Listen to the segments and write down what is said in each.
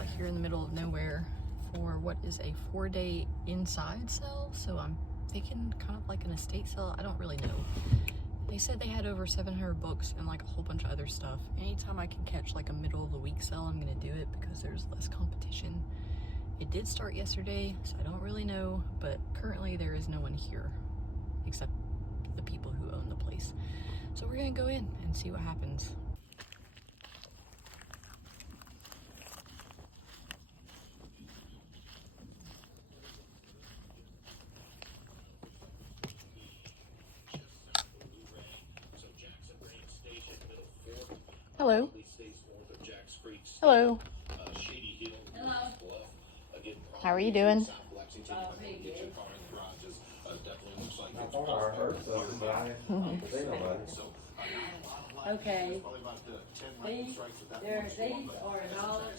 out here in the middle of nowhere for what is a 4-day inside sale. So I'm thinking kind of like an estate sale. I don't really know. They said they had over 700 books and like a whole bunch of other stuff. Anytime I can catch like a middle of the week sale, I'm gonna do it because there's less competition. It did start yesterday, so I don't really know, but currently there is no one here except the people who own the place. So we're gonna go in and see what happens. Hello. Hello. How are you doing? Okay. These are $1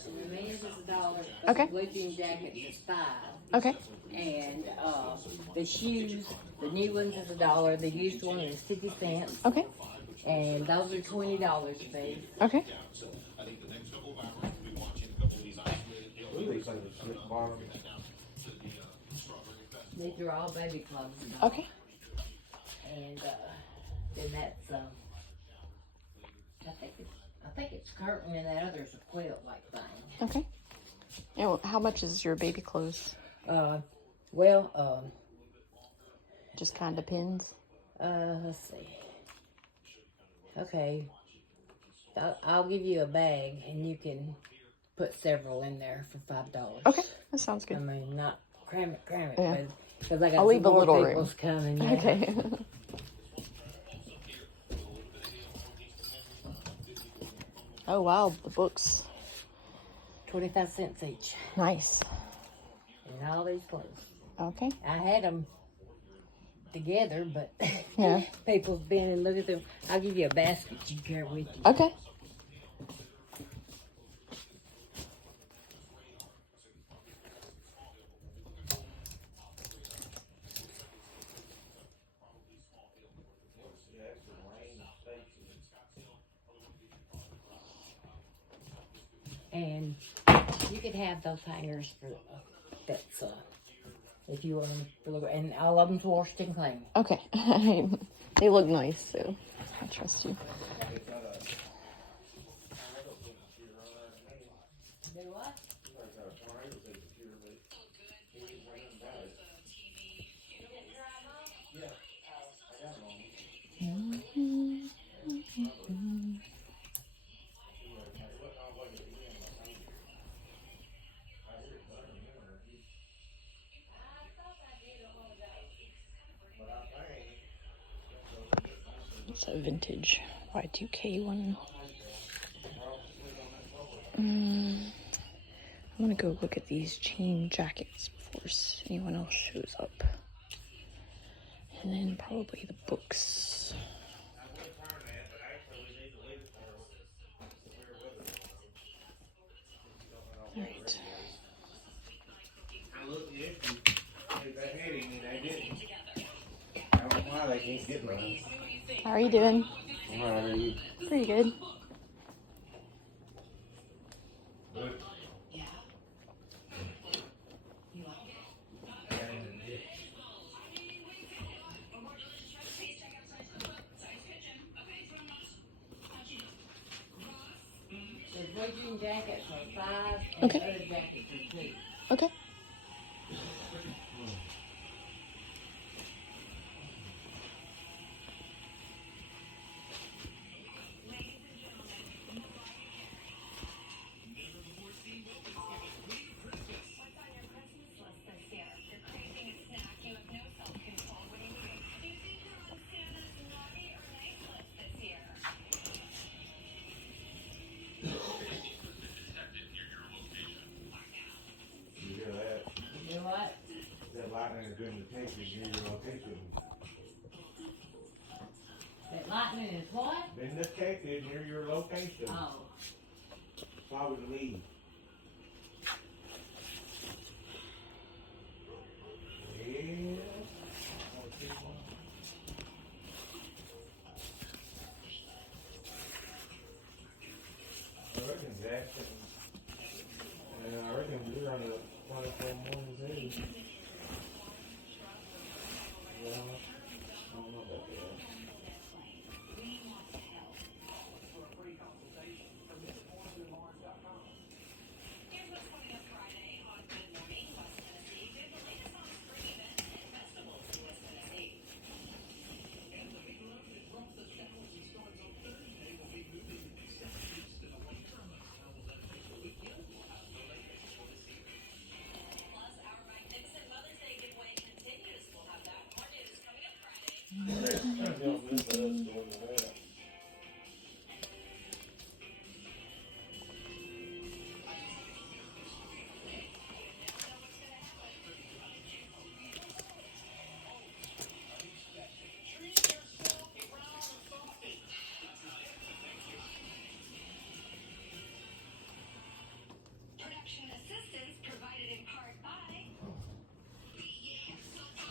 and the men's is $1. Okay. The blue jean jacket is $5. Okay. And the shoes, the new ones is $1. The used one is 50 cents. Okay. And those are $20 a piece. Okay. These are all baby clothes. Okay. And then that's I think it's curtain and that other's a quilt like thing. Okay. And how much is your baby clothes? Just kind of depends. Let's see. Okay. I'll give you a bag and you can put several in there for $5. Okay, that sounds good. I mean, not cram it, Yeah. but because I got I'll leave a some more little people's room. coming. Yeah. Okay. Oh wow, the books. 25 cents each. Nice. And all these clothes. Okay. I had them together, but Yeah. people's been and look at them. I'll give you a basket you can carry with you. Okay. And you could have those hangers for that's if you want them, and all of them's washed and clean. Okay. They look nice, so I trust you. Do what? It's a vintage Y2K one. I'm gonna go look at these jean jackets before anyone else shows up. And then probably the books. Alright. How are you doing? How are you? Pretty good. The blue jean jackets are $5 and Okay. the other jackets are $2. Okay. You know what? That lightning is doing the tape near your location. That lightning is what? Been detected near your location. Oh. Probably the lead. Yeah. I reckon Jackson.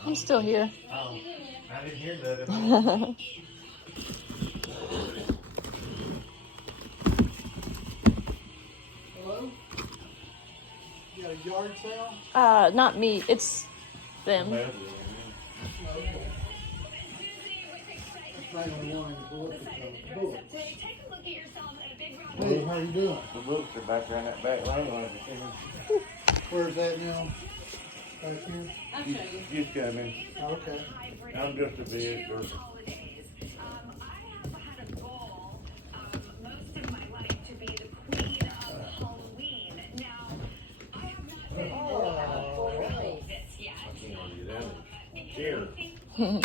I'm still here. Oh, I didn't hear nothing. Hello? You got a yard sale? Not me. It's them. Okay. I don't want to look at the books. Hey, how you doing? The books are back there in that back room. Where's that now? Back here? I'll show you. Just coming. Okay. I'm just a visitor. Here. And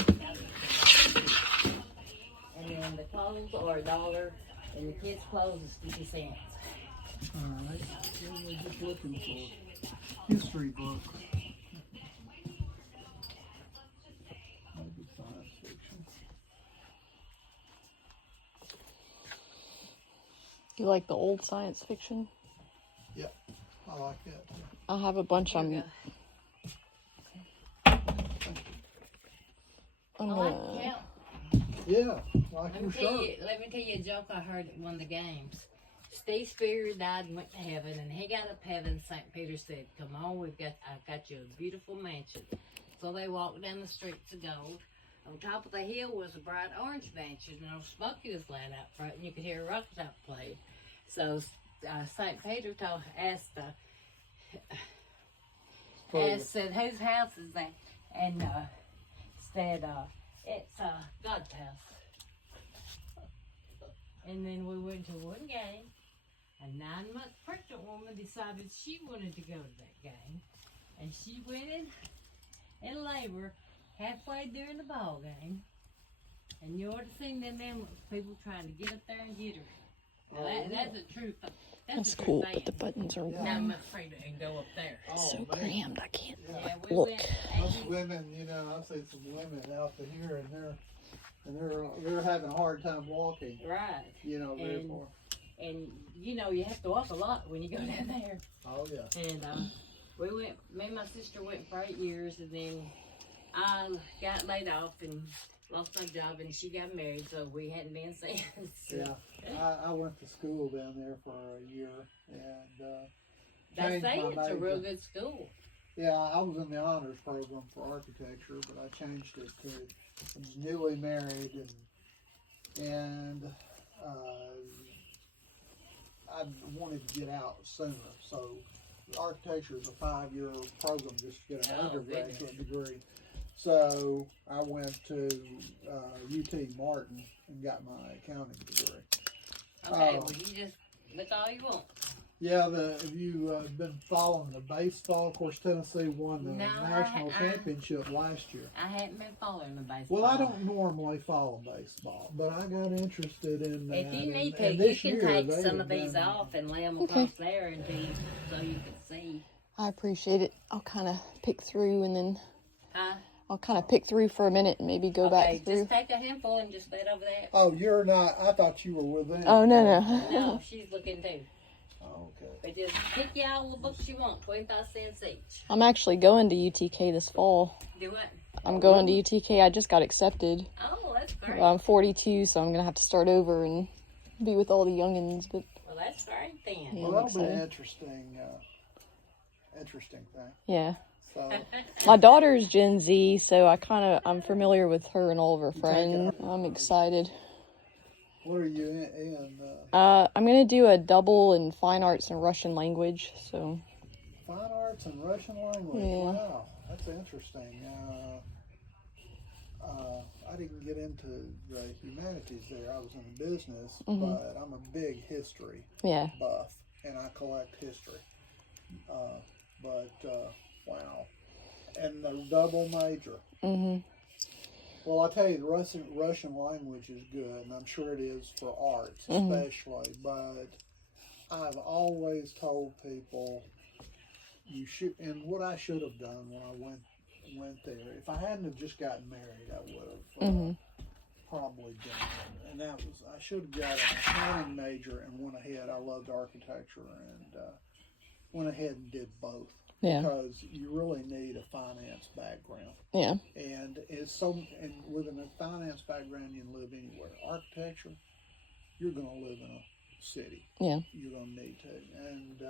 then the clothes are $1, and the kids' clothes is 50 cents. Alright. We're just looking for history books. Maybe science fiction. You like the old science fiction? I like that. I have a bunch Here we I'm go. I'm I like gonna to count. Yeah, like Let your me, tell shirt. you, let me tell you a joke I heard at one of the games. Steve Spear died and went to heaven, and he got up to heaven. St. Peter said, "Come on, I've got you a beautiful mansion." So they walked down the streets of gold. On top of the hill was a bright orange mansion, and smoky was laying out front, and you could hear a rock top play. So St. Peter said, "Whose house is that?" And said, "It's God's house." And then we went to one game. A 9-month pregnant woman decided she wanted to go to that game. And she went in labor halfway during the ball game. And you ought to seen them ambulance people trying to get up there and get her. Now that's a true. That's a true cool, thing. but the buttons are 9 wrong. months pregnant and go up there. So man. crammed, I can't Yeah, we look. went. Us women, you know, I've seen some women out to here, and they're having a hard time walking. Right. You know, And- therefore. And you know you have to walk a lot when you go down there. Oh yeah. And we went. Me and my sister went for 8 years, and then I got laid off and lost my job, and she got married, so we hadn't been since. Yeah. I went to school down there for a year, and They changed say my it's a major. real good school. Yeah, I was in the honors program for architecture, but I changed it to I was newly married, and I wanted to get out sooner. So architecture is a 5-year program just to get an Oh, undergraduate goodness. degree. So I went to UT Martin and got my accounting degree. Okay, well you just look all you want. Yeah, have you been following the baseball? Of course, Tennessee won the No, national I- championship last year. I hadn't been following the baseball. Well, I don't normally follow baseball, but I got interested in that. If you need and to, you this can year take they some have of these been- off and lay them Okay. across there and so you can see. I appreciate it. I'll kind of pick through and then Huh? I'll kind of pick through for a minute and maybe go Okay, back through. just take a handful and just lay it over there. Oh, you're not. I thought you were with them. Oh, no, no. No, she's looking too. Oh, okay. But just pick you all the books you want, 25 cents each. I'm actually going to UTK this fall. Do what? I'm going to UTK. I just got accepted. Oh, that's great. I'm 42, so I'm going to have to start over and be with all the youngins. But Well, that's great then. Yeah. Well, that'll be an excited. interesting thing. yeah. So, My daughter's Gen Z, so I'm familiar with her and all of her take friends. it. I'm excited. what are you in? I'm gonna do a double in fine arts and Russian language. So Fine arts and Russian language. Yeah. Wow, that's interesting. I didn't get into the humanities there. I was in business, but I'm a big history yeah, buff, and I collect history. Wow. And the double major. mhm, Well, I tell you, the Russian language is good, and I'm sure it is for arts especially, but I've always told people you should, and what I should have done when I went there, if I hadn't have just gotten married, I would have probably done it. And that was, I should have got an accounting major and went ahead. I loved architecture and went ahead and did both. Yeah. Because you really need a finance background. Yeah. And with a finance background, you can live anywhere. Architecture, you're going to live in a city. Yeah. You're going to need to. And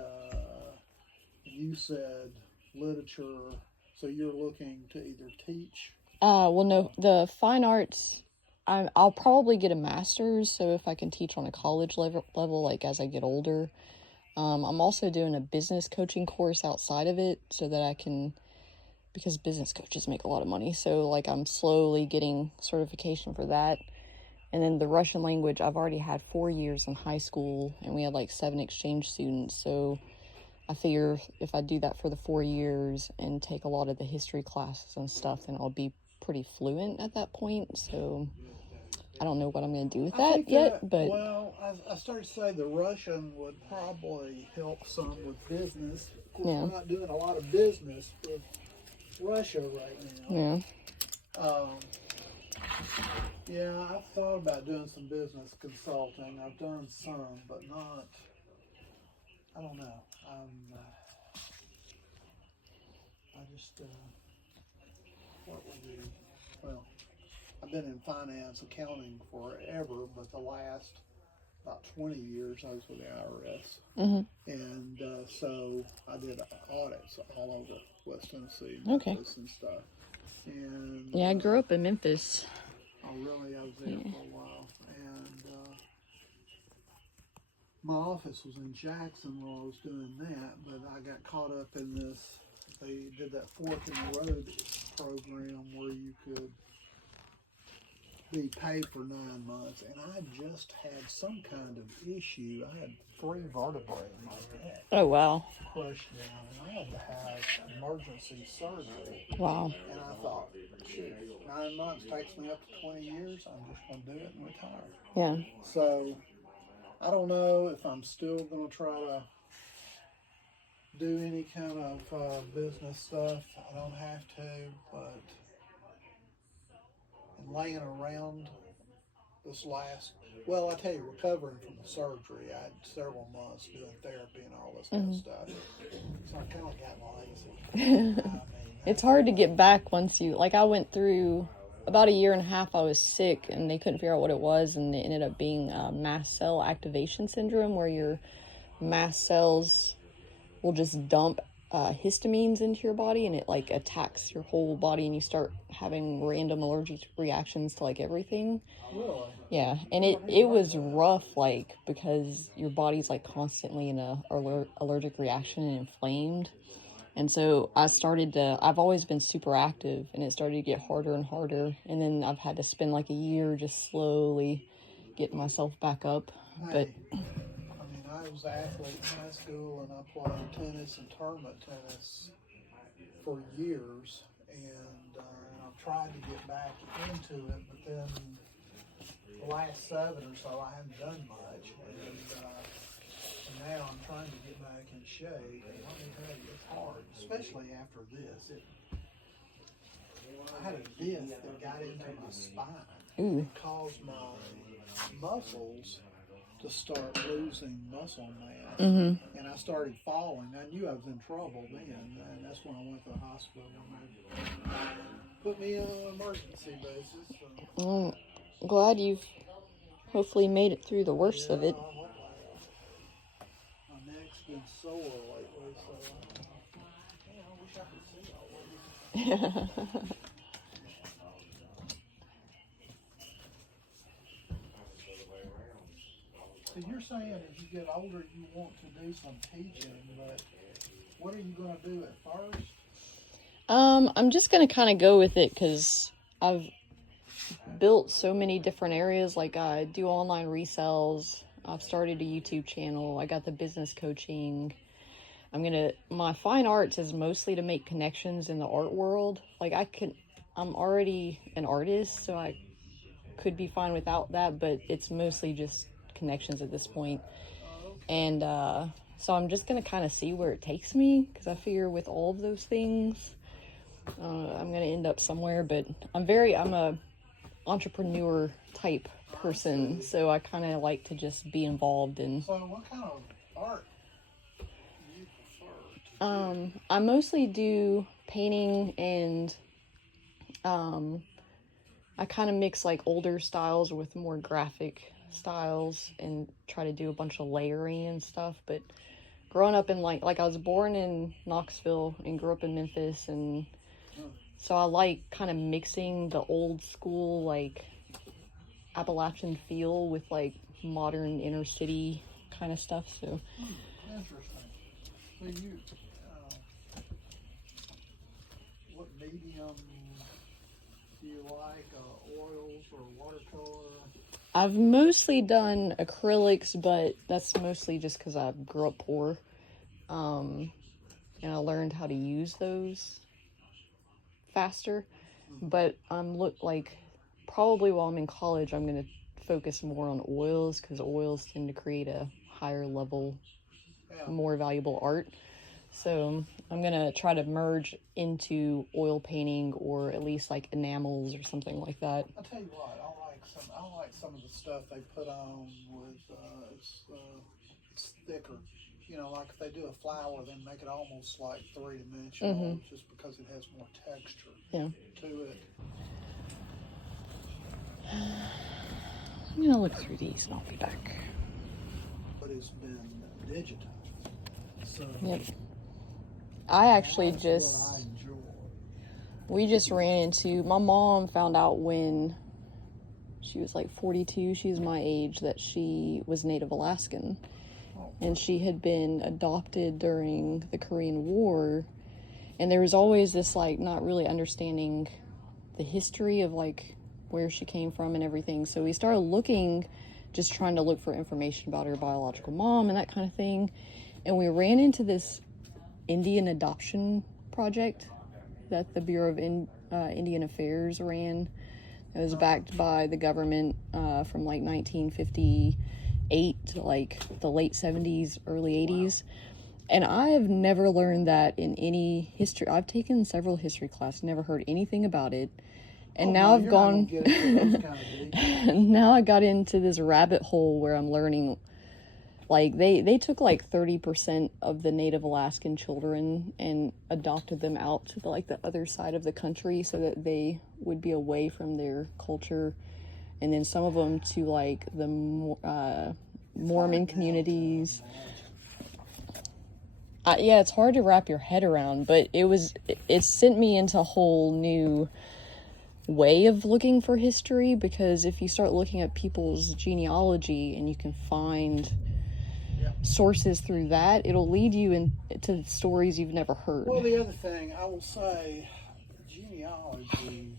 you said literature, so you're looking to either teach. Well, no, the fine arts, I'll probably get a master's, so if I can teach on a college level, like as I get older. I'm also doing a business coaching course outside of it so that I can, because business coaches make a lot of money, so like I'm slowly getting certification for that. And then the Russian language, I've already had 4 years in high school, and we had like 7 exchange students, so I figure if I do that for the 4 years and take a lot of the history classes and stuff, then I'll be pretty fluent at that point. So I don't know what I'm going to do with that yet, but... Well, I started to say the Russian would probably help some with business. Of course, Yeah. we're not doing a lot of business with Russia right now. Yeah. Yeah, I've thought about doing some business consulting. I've done some, but not, I don't know. What would be, well, I've been in finance accounting forever, but the last about 20 years I was with the IRS. Mm-hmm. And so I did audits all over West Tennessee, Okay. Memphis and stuff. And Yeah, I grew up in Memphis. Oh, really? I was there for a while. And my office was in Jackson while I was doing that, but I got caught up in this. They did that Fork in the Road program where you could be paid for 9 months, and I just had some kind of issue. I had 3 vertebrae in my neck Oh, wow. crushed down, and I had to have emergency surgery. Wow. And I thought, shoot, 9 months takes me up to 20 years. I'm just going to do it and retire. Yeah. So I don't know if I'm still going to try to do any kind of business stuff. I don't have to, but I'm laying around this last, well, I tell you, recovering from the surgery, I had several months doing therapy and all this kind of stuff. So I kind of got lazy. It's hard to get back once you, like I went through about 1.5 years, I was sick and they couldn't figure out what it was, and it ended up being mast cell activation syndrome, where your mast cells will just dump histamines into your body, and it like attacks your whole body, and you start having random allergic reactions to like everything. Really? Yeah, and it was rough, like, because your body's like constantly in a allergic reaction and inflamed. And so I've always been super active, and it started to get harder and harder. And then I've had to spend like 1 year just slowly getting myself back up. But I was an athlete in high school, and I played tennis and tournament tennis for years. And I've tried to get back into it, but then the last 7 or so, I haven't done much. And now I'm trying to get back in shape, and let me tell you, it's hard, especially after this. I had a disc that got into my spine. It caused my muscles to start losing muscle mass, and I started falling. I knew I was in trouble then, and that's when I went to the hospital, and they put me on an emergency basis. So. I'm glad you've hopefully made it through the worst of it. My neck's been sore lately, so I wish I could see all this. So you're saying as you get older, you want to do some teaching, but what are you going to do at first? I'm just gonna kind of go with it because I've built so many different areas. Like I do online resales. I've started a YouTube channel. I got the business coaching. My fine arts is mostly to make connections in the art world. Like I'm already an artist, so I could be fine without that, but it's mostly just connections at this point. And so I'm just gonna kind of see where it takes me, because I figure with all of those things, I'm gonna end up somewhere. But I'm a entrepreneur type person, so I kind of like to just be involved in. So what kind of art do you prefer to I mostly do painting and I kind of mix like older styles with more graphic styles and try to do a bunch of layering and stuff. But growing up in like I was born in Knoxville and grew up in Memphis, and so I like kind of mixing the old school like Appalachian feel with like modern inner city kind of stuff. So Interesting. So you, what medium do you like? Oils or watercolor? I've mostly done acrylics, but that's mostly just because I grew up poor. And I learned how to use those faster. But probably while I'm in college, I'm going to focus more on oils because oils tend to create a higher level, more valuable art. So I'm going to try to merge into oil painting or at least like enamels or something like that. I'll tell you what, I like some of the stuff they put on with, it's thicker. You know, like if they do a flower, then make it almost like three-dimensional just because it has more texture to it. I'm going to look through these and I'll be back. But it's been digitized. So yep. I actually what I enjoy. We just ran into, my mom found out when she was like 42, she was my age, that she was Native Alaskan. And she had been adopted during the Korean War. And there was always this like not really understanding the history of like where she came from and everything. So we started looking, just trying to look for information about her biological mom and that kind of thing. And we ran into this Indian adoption project that the Bureau of Indian Affairs ran. It was backed by the government from like 1958 to like the late 70s, early 80s. And I have never learned that in any history. I've taken several history classes, never heard anything about it. And now I've gone, now I got into this rabbit hole where I'm learning, like they took like 30% of the Native Alaskan children and adopted them out to the other side of the country so that they would be away from their culture. And then some of them to like the Mormon communities. Yeah, it's hard to wrap your head around, but it sent me into a whole new way of looking for history, because if you start looking at people's genealogy and you can find sources through that, it'll lead you into stories you've never heard. Well, the other thing I will say, genealogy,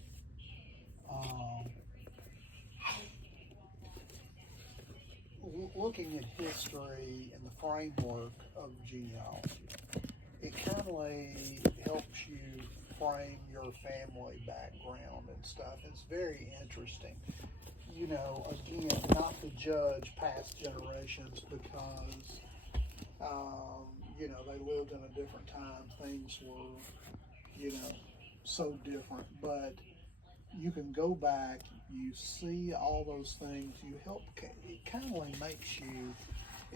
looking at history and the framework of genealogy, it kind of helps you frame your family background and stuff. It's very interesting. You know, again, not to judge past generations because, you know, they lived in a different time. Things were, you know, so different. But you can go back, you see all those things, it kind of makes you,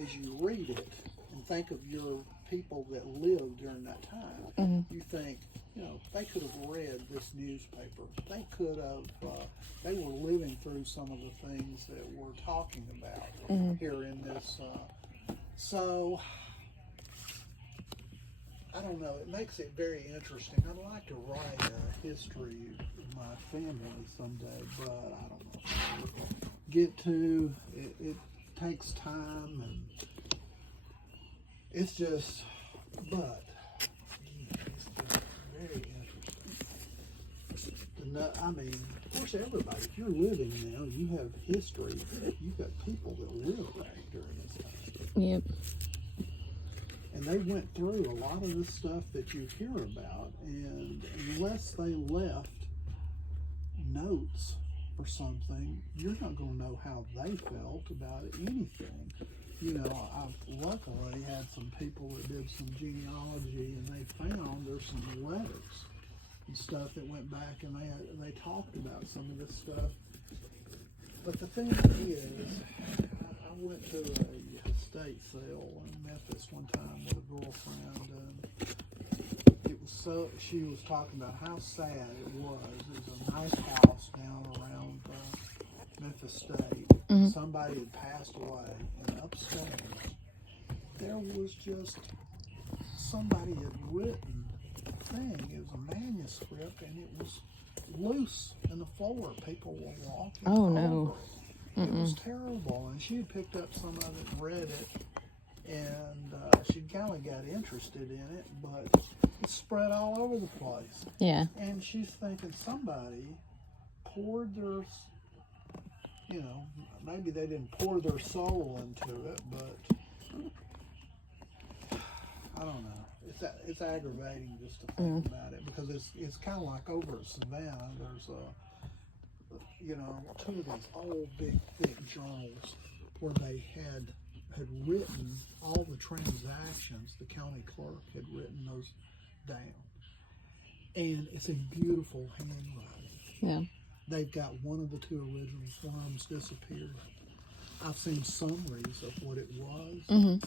as you read it and think of your people that lived during that time, you think, you know, they could have read this newspaper. They could have, they were living through some of the things that we're talking about here in this. So, I don't know, it makes it very interesting. I'd like to write a history of my family someday, but I don't know. Get to, it takes time, and it's just, but it's very interesting. I mean, of course, everybody, if you're living now, you have history. You've got people that lived back during this time. Yep. And they went through a lot of the stuff that you hear about, and unless they left notes or something, you're not going to know how they felt about anything. You know, I've luckily had some people that did some genealogy, and they found there's some letters and stuff that went back, and they talked about some of this stuff. But the thing is, I went to a estate sale in Memphis one time with a girlfriend, and it was so. She was talking about how sad it was. It was a nice house down around Memphis State. Mm-hmm. Somebody had passed away, and upstairs there was just somebody had written a thing. It was a manuscript, and it was loose in the floor. People were walking. Oh, over no. it. It was terrible, and she had picked up some of it and read it, and she kind of got interested in it, but it spread all over the place. Yeah. And she's thinking somebody poured their, you know, maybe they didn't pour their soul into it, but I don't know. It's aggravating just to think about it, because it's kind of like over at Savannah. There's you know, two of these old big thick journals where they had written all the transactions. The county clerk had written those down, and it's in beautiful handwriting. Yeah. They've got one of the two originals. One of them's disappeared. I've seen summaries of what it was,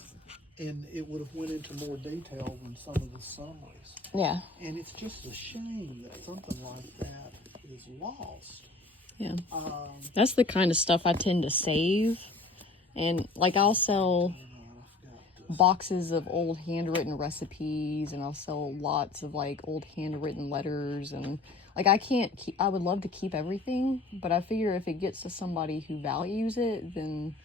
and it would have went into more detail than some of the summaries. Yeah. And it's just a shame that something like that is lost. Yeah. That's the kind of stuff I tend to save. And, like, I'll sell boxes of old handwritten recipes, and I'll sell lots of, like, old handwritten letters. And, like, I would love to keep everything, but I figure if it gets to somebody who values it, then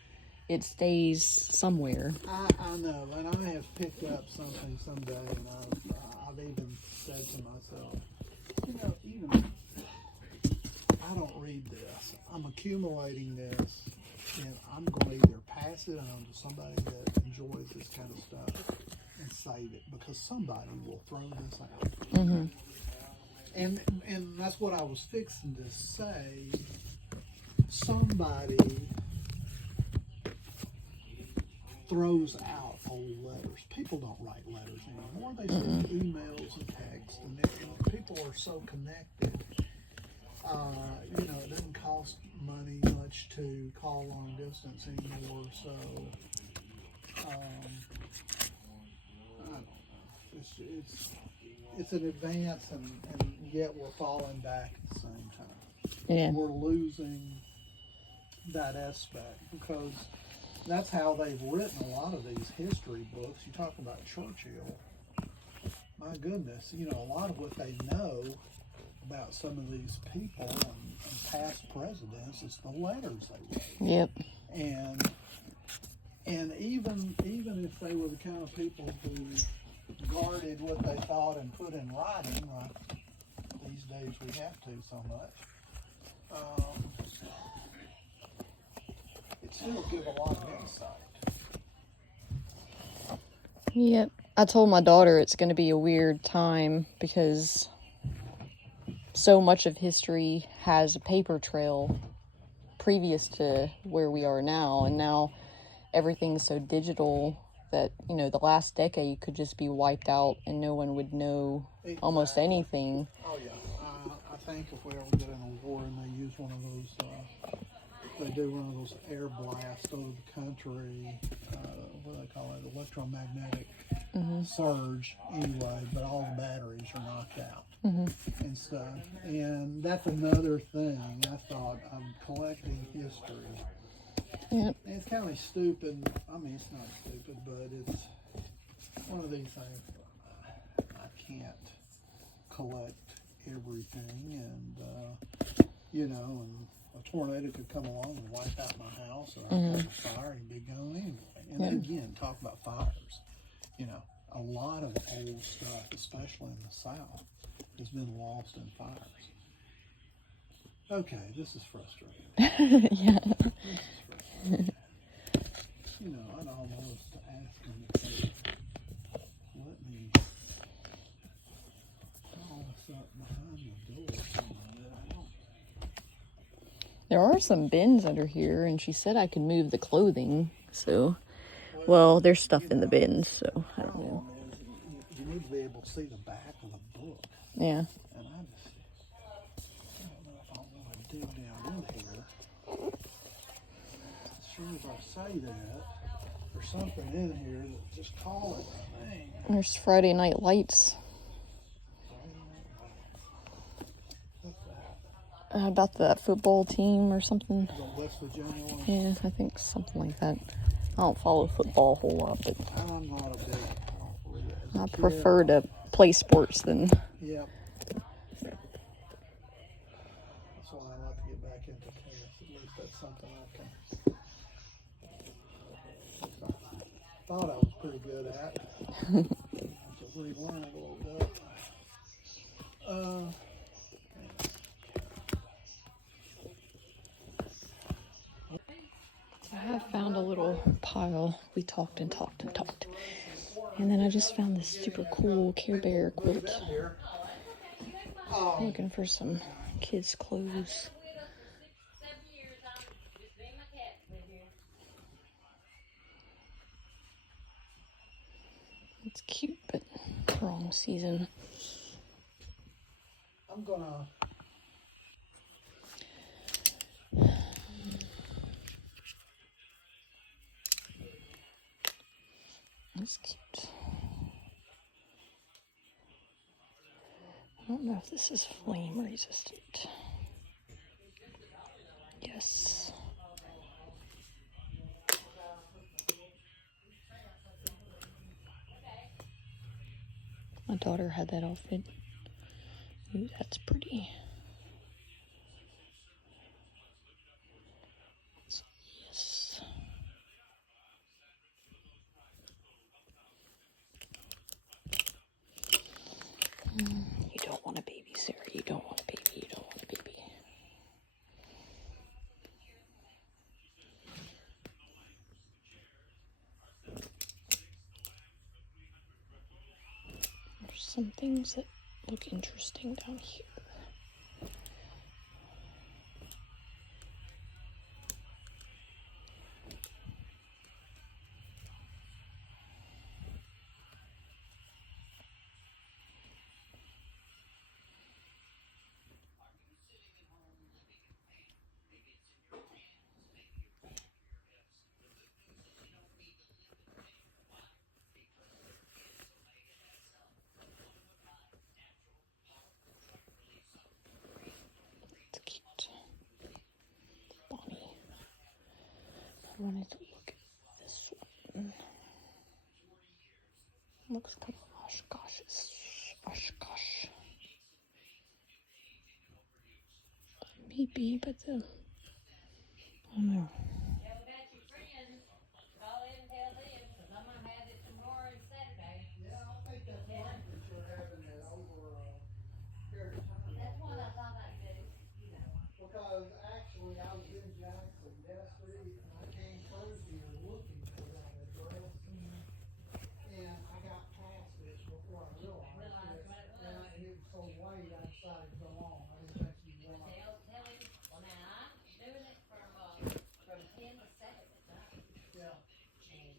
it stays somewhere. I know, and I have picked up something someday, and I've even said to myself, you know, even I don't read this. I'm accumulating this, and I'm going to either pass it on to somebody that enjoys this kind of stuff and save it, because somebody will throw this out. Mm-hmm. And that's what I was fixing to say. Somebody throws out old letters. People don't write letters anymore. They send emails and texts, and people are so connected. You know, it doesn't cost money much to call long distance anymore, so I don't know. It's an advance, and yet we're falling back at the same time. Yeah. We're losing that aspect, because that's how they've written a lot of these history books. You talk about Churchill. My goodness, you know, a lot of what they know about some of these people and past presidents is the letters they wrote. Yep. And even if they were the kind of people who guarded what they thought and put in writing, like these days we have to so much, it still give a lot of insight. Yep. I told my daughter it's going to be a weird time, because so much of history has a paper trail previous to where we are now, and now everything's so digital that, you know, the last decade could just be wiped out and no one would know almost anything. Oh yeah, I think if we ever get in a war and they use one of those, they do one of those air blasts over the country, what do they call it, electromagnetic surge anyway, but all the batteries are knocked out and stuff. And that's another thing. I thought, I'm collecting history. Yep. And it's kind of stupid. I mean, it's not stupid, but it's one of these things. I can't collect everything, and you know, and a tornado could come along and wipe out my house, or I'd catch a fire and be gone anyway. And then again, talk about fires. You know, a lot of old stuff, especially in the South, has been lost in fires. Okay, this is frustrating. Yeah. This is frustrating. You know, I'd almost ask them if they let me all this up behind the door somewhere. I don't. There are some bins under here, and she said I could move the clothing, so, well, there's stuff in the bins, so I don't know. You need to be able to see the back of the book. Yeah. And I don't know if I want to dig down in here. As sure as I say that, There's something in here that just calling my name. There's Friday Night Lights. What's that? About the football team or something. The West Virginia one? Yeah, I think something like that. I don't follow football a whole lot, but I'm not a big, I don't believe it. As a I kid, prefer to play sports than. Yep. That's why I like to get back into tennis. At least that's something I can. I thought I was pretty good at. I have to relearn it a little bit. I have found a little pile. We talked and talked and talked. And then I just found this super cool Care Bear quilt. I'm looking for some kids' clothes. It's cute, but wrong season. I'm gonna. That's cute. I don't know if this is flame resistant. Yes. My daughter had that outfit. Ooh, that's pretty. Yes. You don't want a baby, Sarah. You don't want a baby. You don't want a baby. There's some things that look interesting down here. It's cute. Bonnie. I wanted to look at this one. Looks kind of Oshkosh-ish. Oshkosh. Maybe, but I don't know. Because actually I was in Jackson yesterday and I came through here looking for that address. And I got past it before I realized it. And it was so late I decided to go on. I didn't think you'd want to. Well, now I'm doing it from 10 to 7 at night. Yeah. And,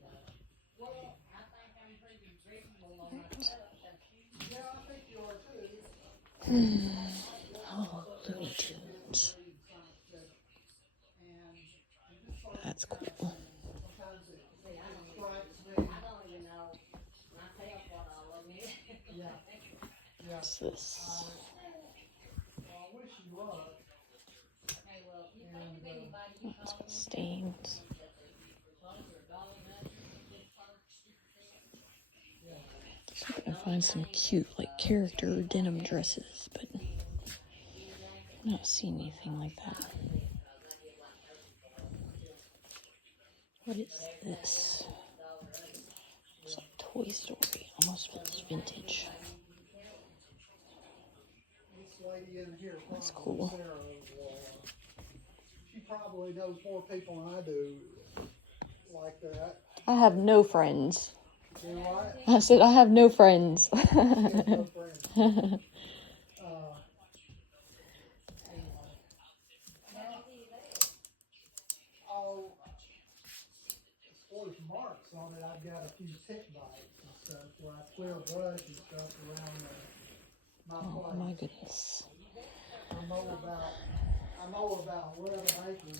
well, I think I'm pretty reasonable on myself. Yeah, I think you are too. Oh, Looney Tunes. That's cool. Sometimes it strikes me. I don't even know myself what all of them is. Yeah. Yeah. What's this? Well, I wish you luck. Okay, well, if you think of anybody, you It's call got me. stains. Just looking to find some cute, like, character denim dresses, but I've not seen anything like that. What is this? It's like Toy Story. Almost feels vintage. This lady in here, That's probably cool. Sarah, she probably knows more people than I do like that. I have no friends. You know what? I said I have no friends. She has no friends. Anyway. Oh, as far as marks on it, I've got a few tick bites and stuff where I clear a brush and stuff around my Oh place. my goodness. I mow about 11 acres,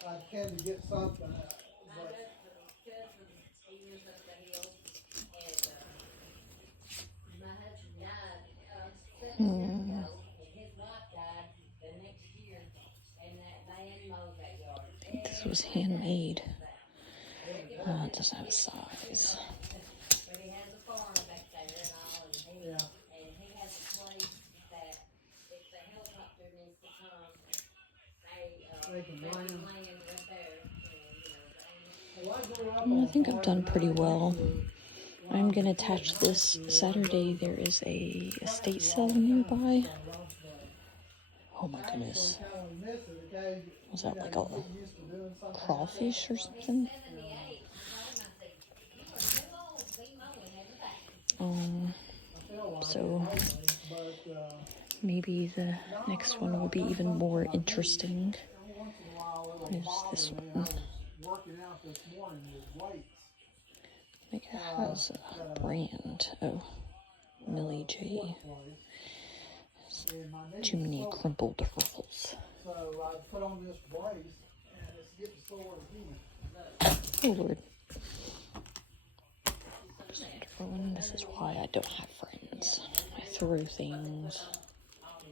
so I tend to get something, but And his wife died the next year, and that man mowed that yard. This was handmade. It doesn't have a size. But he has a farm back there and all, and he has a place that if the helicopter needs to come, they can land right there. I think I've done pretty well. I'm gonna attach this Saturday. There is a estate sale nearby. Oh my goodness. Was that like a crawfish or something? So maybe the next one will be even more interesting. What is this one? I think it has a brand. Oh, Millie J. Too many crumpled ruffles. So I put on this brace, and it's getting sore again. Oh Lord. This is why I don't have friends. I throw things. Cows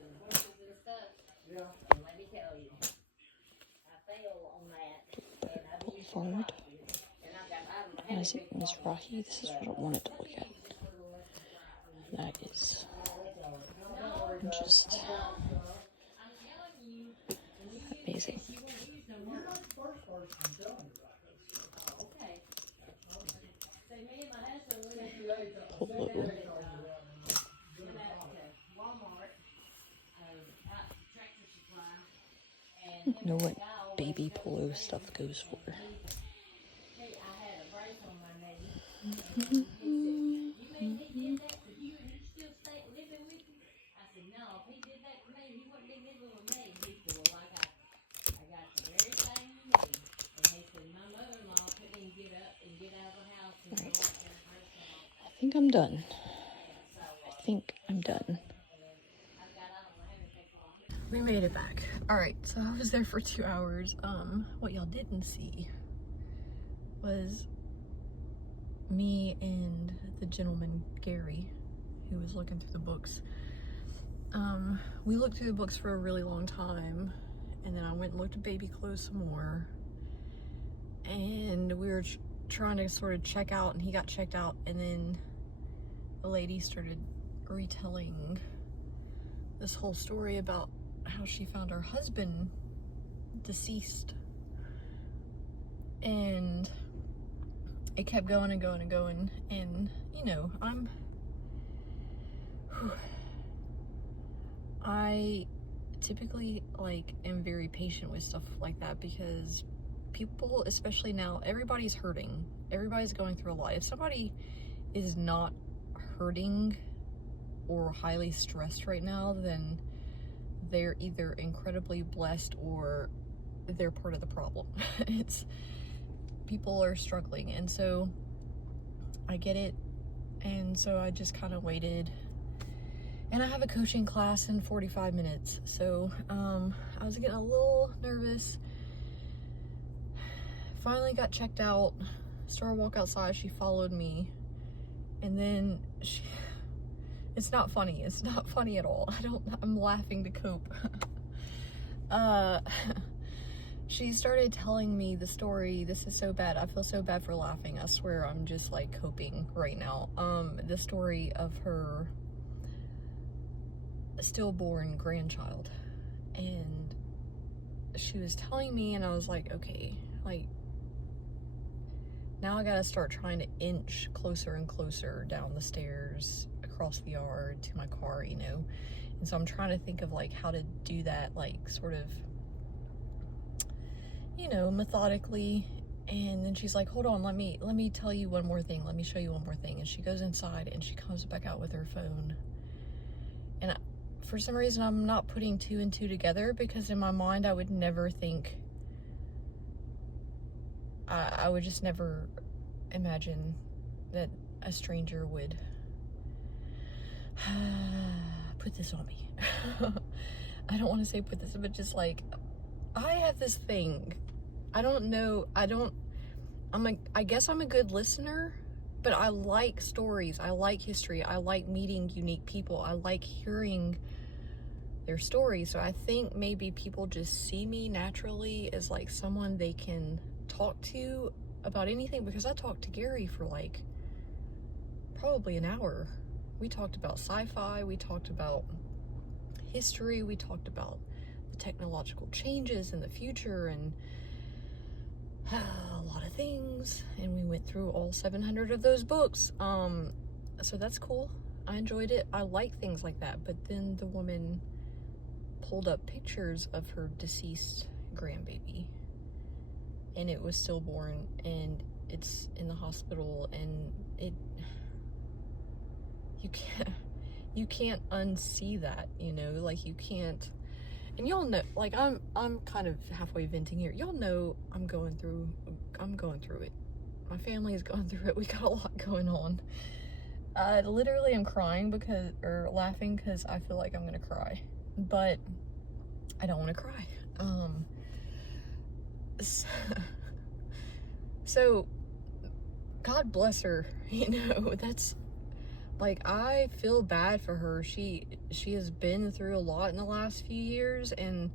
and horses and stuff. Yeah. And let me tell you, I fail on that. And I've used Boulevard. and I've got, Is it Miss Rahi? This is what I wanted to look at. That is just amazing. Polo. Know what baby polo stuff goes for. I think I'm done. We made it back. Alright, so I was there for 2 hours. What y'all didn't see was me and the gentleman, Gary, who was looking through the books. We looked through the books for a really long time, and then I went and looked at baby clothes some more. And we were trying to sort of check out, and he got checked out, and then the lady started retelling this whole story about how she found her husband deceased, and it kept going and going and going. And you know, I typically am very patient with stuff like that, because people, especially now, everybody's hurting, everybody's going through a lot. If somebody is not hurting or highly stressed right now, then they're either incredibly blessed or they're part of the problem. People are struggling, and so I get it. And so I just kind of waited, and I have a coaching class in 45 minutes, so I was getting a little nervous. Finally got checked out, started to walk outside. She followed me, and then it's not funny. It's not funny at all. I'm laughing to cope. She started telling me the story. This is so bad. I feel so bad for laughing. I swear I'm just coping right now. The story of her stillborn grandchild. And she was telling me, and I was like, okay, now I gotta start trying to inch closer and closer down the stairs, across the yard to my car, you know. And so I'm trying to think of how to do that, sort of, you know, methodically. And then she's like, hold on, let me tell you one more thing, let me show you one more thing. And she goes inside and she comes back out with her phone. And for some reason I'm not putting two and two together, because in my mind I would never think, I would just never imagine that a stranger would put this on me. I don't want to say put this, but just I have this thing. I don't know. I guess I'm a good listener, But I like stories. I like history. I like meeting unique people. I like hearing their stories. So I think maybe people just see me naturally as like someone they can talk to about anything, because I talked to Gary for like probably an hour. We talked about sci-fi, we talked about history, we talked about the technological changes in the future and a lot of things, and we went through all 700 of those books. So that's cool. I enjoyed it. I like things like that. But then the woman pulled up pictures of her deceased grandbaby, and it was stillborn, and it's in the hospital, and you can't unsee that, you know, like you can't. And y'all know, like I'm kind of halfway venting here. Y'all know I'm going through it. My family is going through it. We got a lot going on. I literally am crying laughing because I feel like I'm gonna cry, but I don't want to cry. So God bless her. You know, that's like, I feel bad for her. She has been through a lot in the last few years, and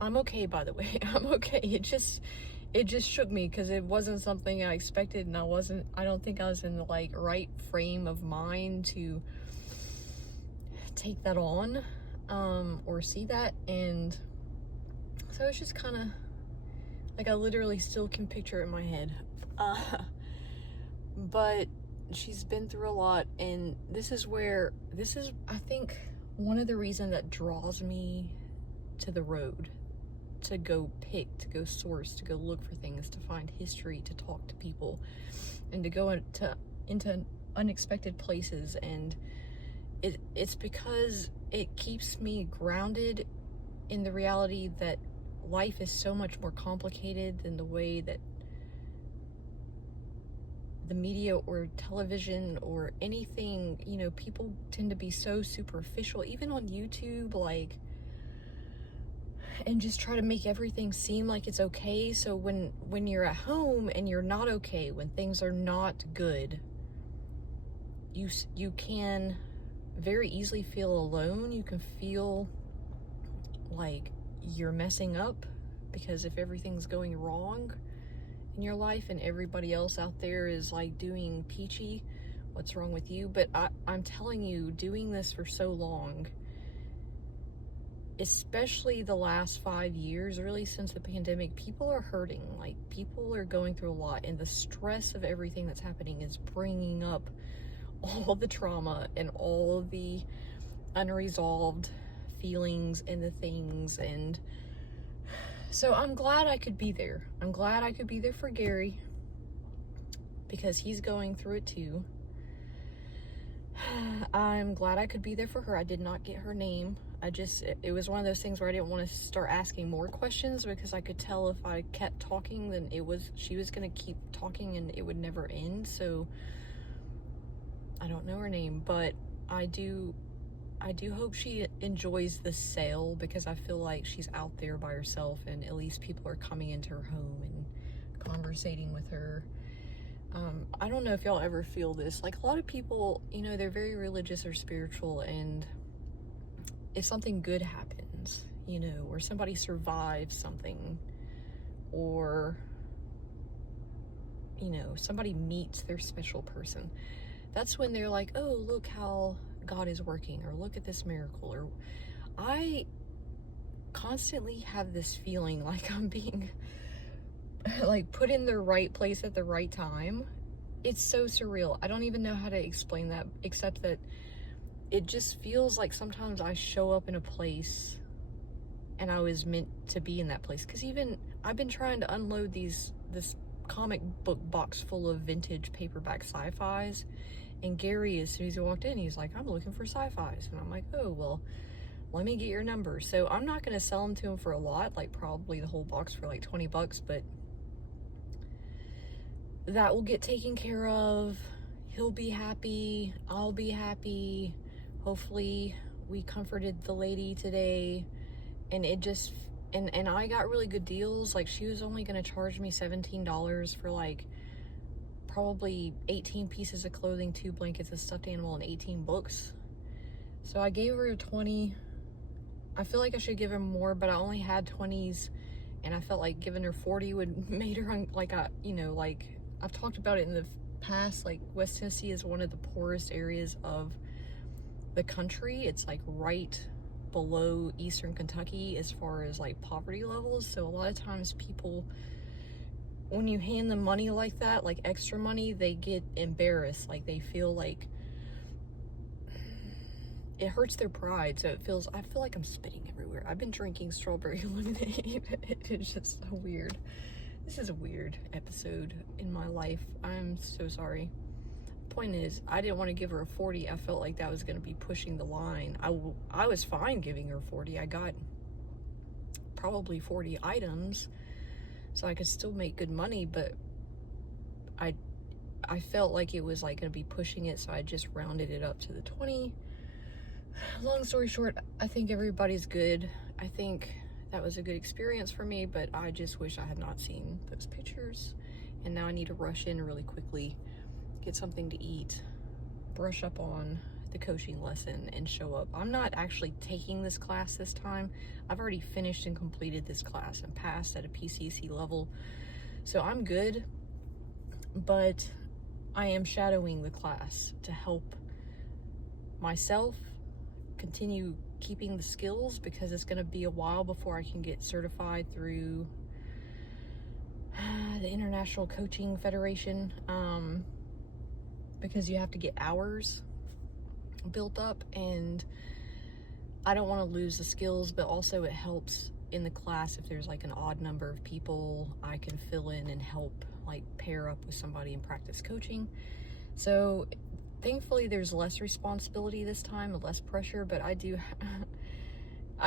I'm okay, by the way. I'm okay. It just shook me because it wasn't something I expected, and I don't think I was in the like right frame of mind to take that on, or see that. And so it's just kind of like, I literally still can picture it in my head. But she's been through a lot, and this is I think one of the reasons that draws me to the road, to go pick, to go source, to go look for things, to find history, to talk to people, and to go into unexpected places. And it's because it keeps me grounded in the reality that life is so much more complicated than the way that the media or television or anything, you know, people tend to be so superficial, even on YouTube, like, and just try to make everything seem like it's okay. So when you're at home and you're not okay, when things are not good, you can very easily feel alone. You can feel like you're messing up, because if everything's going wrong in your life and everybody else out there is like doing peachy, what's wrong with you? But I'm telling you, doing this for so long, especially the last 5 years, really since the pandemic, people are hurting. Like, people are going through a lot, and the stress of everything that's happening is bringing up all the trauma and all the unresolved feelings and the things. And so I'm glad I could be there. I'm glad I could be there for Gary, because he's going through it too. I'm glad I could be there for her. I did not get her name. It was one of those things where I didn't want to start asking more questions, because I could tell if I kept talking, then she was going to keep talking and it would never end. So I don't know her name, but I do hope she enjoys the sale, because I feel like she's out there by herself, and at least people are coming into her home and conversating with her. I don't know if y'all ever feel this. Like, a lot of people, you know, they're very religious or spiritual, and if something good happens, you know, or somebody survives something, or, you know, somebody meets their special person, that's when they're like, oh, look how God is working, or look at this miracle. Or I constantly have this feeling like I'm being like put in the right place at the right time. It's so surreal. I don't even know how to explain that, except that it just feels like sometimes I show up in a place and I was meant to be in that place. Because even I've been trying to unload this comic book box full of vintage paperback sci-fis, and Gary, as soon as he walked in, he's like, I'm looking for sci-fis. And I'm like, oh, well, let me get your number. So I'm not going to sell them to him for a lot, like probably the whole box for like $20, but that will get taken care of. He'll be happy. I'll be happy. Hopefully we comforted the lady today. And it just, and I got really good deals. Like, she was only going to charge me $17 for like probably 18 pieces of clothing, 2 blankets, a stuffed animal, and 18 books. So I gave her 20. I feel like I should give her more, but I only had 20s, and I felt like giving her 40 would made her like, like I've talked about it in the past. Like, West Tennessee is one of the poorest areas of the country. It's like right below Eastern Kentucky as far as like poverty levels. So a lot of times people, when you hand them money like that, like extra money, they get embarrassed. Like, they feel like it hurts their pride. So I feel like I'm spitting everywhere. I've been drinking strawberry lemonade. It's just so weird. This is a weird episode in my life. I'm so sorry. Point is, I didn't want to give her a 40. I felt like that was going to be pushing the line. I was fine giving her 40. I got probably 40 items, so I could still make good money, but I felt like it was like going to be pushing it, so I just rounded it up to the 20. Long story short, I think everybody's good. I think that was a good experience for me, but I just wish I had not seen those pictures, and now I need to rush in really quickly, get something to eat, brush up on the coaching lesson, and show up. I'm not actually taking this class this time. I've already finished and completed this class and passed at a PCC level, so I'm good, but I am shadowing the class to help myself continue keeping the skills, because it's going to be a while before I can get certified through the International Coaching Federation, because you have to get hours built up, and I don't want to lose the skills, but also it helps in the class if there's like an odd number of people, I can fill in and help like pair up with somebody and practice coaching. So thankfully there's less responsibility this time, less pressure, but I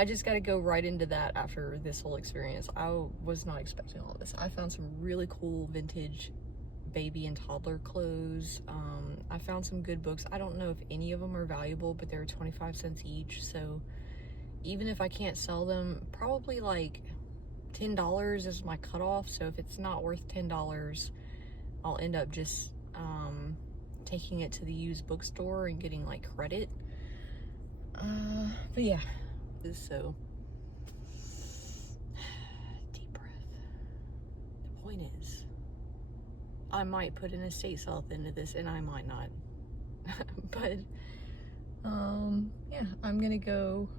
just got to go right into that after this whole experience. I was not expecting all this. I found some really cool vintage baby and toddler clothes. I found some good books. I don't know if any of them are valuable, but they're 25 cents each. So even if I can't sell them, probably like $10 is my cutoff. So if it's not worth $10, I'll end up just taking it to the used bookstore and getting like credit. But yeah, so deep breath. The point is, I might put an estate sale at the end of this, and I might not. But yeah, I'm gonna go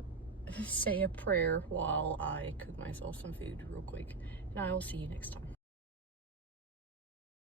say a prayer while I cook myself some food real quick, and I will see you next time.